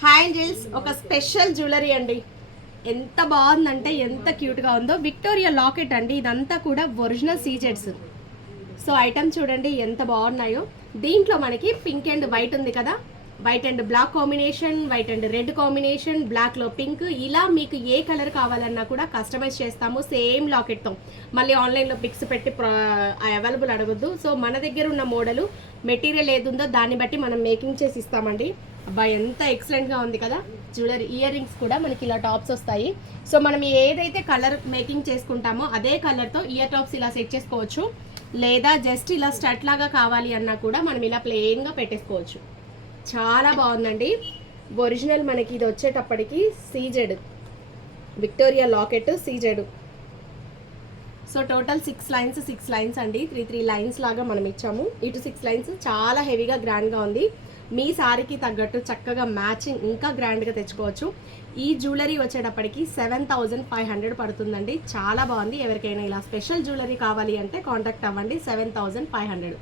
Hi angels, ఒక special jewellery అండి. ఎంత బాగుందంటే ఎంత క్యూట్గా ఉందో. విక్టోరియా లాకెట్ అండి. ఇదంతా కూడా ఒరిజినల్ సీజెడ్స్. సో ఐటమ్ చూడండి ఎంత బాగున్నాయో. దీంట్లో మనకి పింక్ అండ్ వైట్ ఉంది కదా, white and black combination, white and red combination, బ్లాక్లో పింక్, ఇలా మీకు ఏ కలర్ కావాలన్నా కూడా కస్టమైజ్ చేస్తాము సేమ్ లాకెట్తో. మళ్ళీ ఆన్లైన్లో పిక్స్ పెట్టి అవైలబుల్ అడగొద్దు. సో మన దగ్గర ఉన్న మోడలు మెటీరియల్ ఏది ఉందో దాన్ని బట్టి మనం మేకింగ్ చేసి ఇస్తామండి. అబ్బాయి ఎంత ఎక్సలెంట్గా ఉంది కదా. జ్యువెలరీ ఇయర్ రింగ్స్ కూడా మనకి ఇలా టాప్స్ వస్తాయి. సో మనం ఏదైతే కలర్ మేకింగ్ చేసుకుంటామో అదే కలర్తో ఇయర్ టాప్స్ ఇలా సెట్ చేసుకోవచ్చు. లేదా జస్ట్ ఇలా స్టట్ లాగా కావాలి అన్నా కూడా మనం ఇలా ప్లెయిన్గా పెట్టేసుకోవచ్చు. చాలా బాగుందండి. ఒరిజినల్ మనకి ఇది వచ్చేటప్పటికి CZ Victoria locket CZ. So total 6 lines అండి. 3 లైన్స్ లాగా మనం ఇచ్చాము. ఇటు 6 లైన్స్. చాలా హెవీగా గ్రాండ్గా ఉంది. మీ సారీకి తగ్గట్టు చక్కగా మ్యాచింగ్ ఇంకా గ్రాండ్గా తెచ్చుకోవచ్చు. ఈ జ్యువెలరీ వచ్చేటప్పటికి 7500 పడుతుందండి. చాలా బాగుంది. ఎవరికైనా ఇలా స్పెషల్ జ్యువెలరీ కావాలి అంటే కాంటాక్ట్ అవ్వండి. 7500.